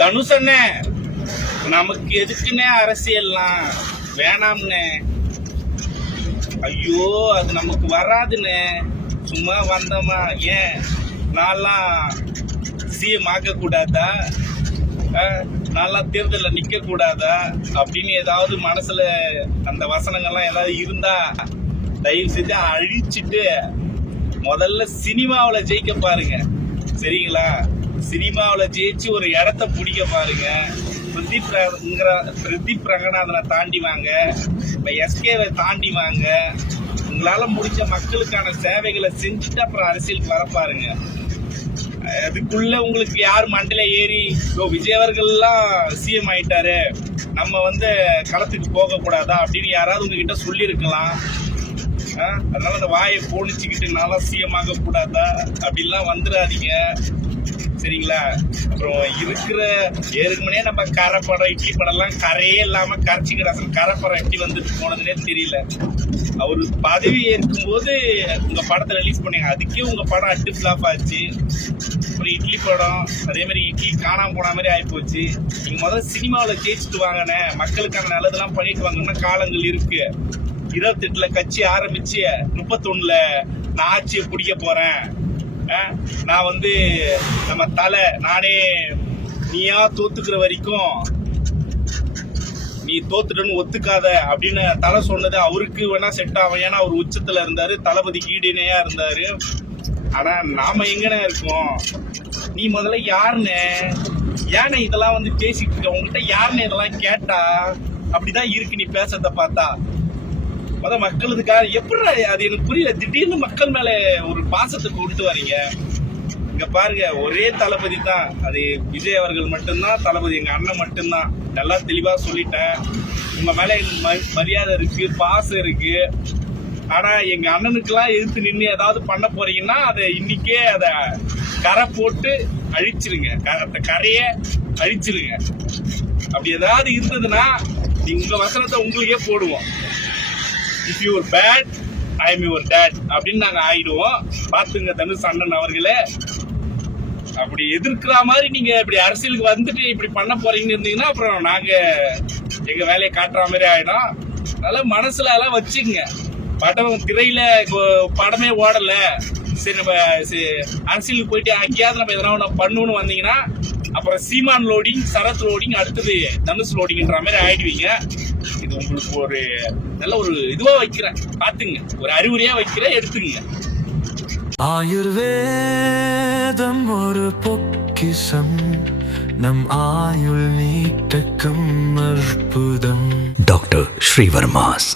தனுஷண்ணே நமக்கு எதுக்குன்னே அரசியல்லாம் வேணாம்னே. ஐயோ அது நமக்கு வராதுன்னு சும்மா வந்தோமா. ஏன் நான்லாம் சிஎம் ஆக்க கூடாதா, நான்லாம் தேர்தலில் நிக்க கூடாதா அப்படின்னு ஏதாவது மனசுல அந்த வசனங்கள்லாம் ஏதாவது இருந்தா தயவு செஞ்சு அழிச்சிட்டு முதல்ல சினிமாவில் ஜெயிக்க பாருங்க. சரிங்களா? சினிமாவில் ஜெயிச்சு ஒரு இடத்த பிடிக்க பாருங்க. பிரதீப் ரங்கநாதனை தாண்டி வாங்க, எஸ்கேவை தாண்டி வாங்க. உங்களால முடிஞ்ச மக்களுக்கான சேவைகளை செஞ்சுட்டு அப்புறம் அரசியலுக்கு வர பாருங்க. அதுக்குள்ள உங்களுக்கு யார் மண்டல ஏறி விஜய் அவர்கள்லாம் சிஎம் ஆயிட்டாரு, நம்ம களத்துக்கு போக கூடாதா அப்படின்னு யாராவது உங்ககிட்ட சொல்லியிருக்கலாம். அதனால அந்த வாயை போனிச்சுக்கிட்டு நல்லா சிஎம் ஆக கூடாதா அப்படின்லாம் வந்துடாதீங்க. சரிங்களா? அப்புறம் இருக்கிற ஏற்கனவே நம்ம கரை படம் இட்லி படம்லாம் கரையே இல்லாம கரைச்சிக்கிற கரை படம் எப்படி வந்துட்டு போனதுன்னே தெரியல. அவர் பதவி ஏற்கும் போது உங்க படத்தை ரிலீஸ் பண்ணீங்க, அதுக்கே உங்க படம் அட்டு ஃபிளாப் ஆச்சு. ஒரு இட்லி படம் அதே மாதிரி இட்லி காணாம போன மாதிரி ஆயிப்போச்சு. நீங்க முதல்ல சினிமாவில் ஜெயிச்சுட்டு வாங்கண்ணே, மக்களுக்கான நல்லதெல்லாம் பண்ணிட்டு வாங்கன்னா காலங்கள் இருக்கு. 28ல கட்சி ஆரம்பிச்சு 31ல நான் ஆட்சியை பிடிக்க போறேன். நான் நம்ம தலை நானே நீயா தோத்துக்கிற வரைக்கும் நீ தோத்துட்டன்னு ஒத்துக்காத அப்படின்னு தலை சொன்னது அவருக்கு வேணா செட் ஆகும். ஏன்னா அவர் உச்சத்துல இருந்தாரு, தளபதிக்கு ஈடுணையா இருந்தாரு. ஆனா நாம எங்கன்னு இருக்கோம்? நீ முதல்ல யாருன்னு ஏன்னு இதெல்லாம் பேசிட்டு இருக்க? உங்ககிட்ட யாருன்னு இதெல்லாம் கேட்டா அப்படிதான் இருக்கு நீ பேசறத பார்த்தா. மக்களுக்காக எப்படி அது எனக்கு புரியல. திடீர்னு மக்கள் மேல ஒரு பாசத்தை கொண்டு வரீங்க. இங்க பாருங்க, ஒரே தளபதி தான், அது விஜய் அவர்கள் மட்டும்தான் தளபதி, எங்க அண்ணன் மட்டும்தான். நல்லா தெளிவா சொல்லிட்டேன். உங்க மேல மரியாதை இருக்கு, பாசம் இருக்கு. ஆனா எங்க அண்ணனுக்கெல்லாம் எதிர்த்து நின்று ஏதாவது பண்ண போறீங்கன்னா அதை இன்னைக்கே அதை கரை போட்டு அழிச்சிருங்க, அந்த கரையை அழிச்சிருங்க. அப்படி ஏதாவது இருந்ததுன்னா உங்க வசனத்தை உங்களுக்கே போடுவோம். If you are bad, I am your dad அப்படின்னு நாங்க ஆயிடுவோம். பாத்துங்க தனுஷ் அண்ணன் அவர்களே. அப்படி எதிர்க்கிற மாதிரி நீங்க இப்படி அரசியலுக்கு வந்துட்டு இப்படி பண்ண போறீங்கன்னு இருந்தீங்கன்னா அப்புறம் நாங்க எங்க வேலையை காட்டுற மாதிரி ஆயிடும். அதனால மனசுல எல்லாம் வச்சுக்கங்க. படம் திரையில படமே ஓடல, சரி நம்ம அரசியலுக்கு போயிட்டு அங்கேயாவது நம்ம எதனா பண்ணணும்னு வந்தீங்கன்னா அப்புறம் சீமான் லோடிங், சரத் லோடிங், அடுத்தது தனுஷ் லோடிங்ன்ற மாதிரி ஆயிடுவீங்க. இது உங்களுக்கு ஒரு நல்ல ஒரு இதுவா வைக்கிறேன், பாத்துங்க, ஒரு அறிவுரையா வைக்கிறேன், எடுத்துங்க. ஆயுர்வேதம் ஒரு பொக்கிஷம், நம் ஆயுள் நீட்டக்கும் அற்புதம். டாக்டர் ஸ்ரீவர்மாஸ்.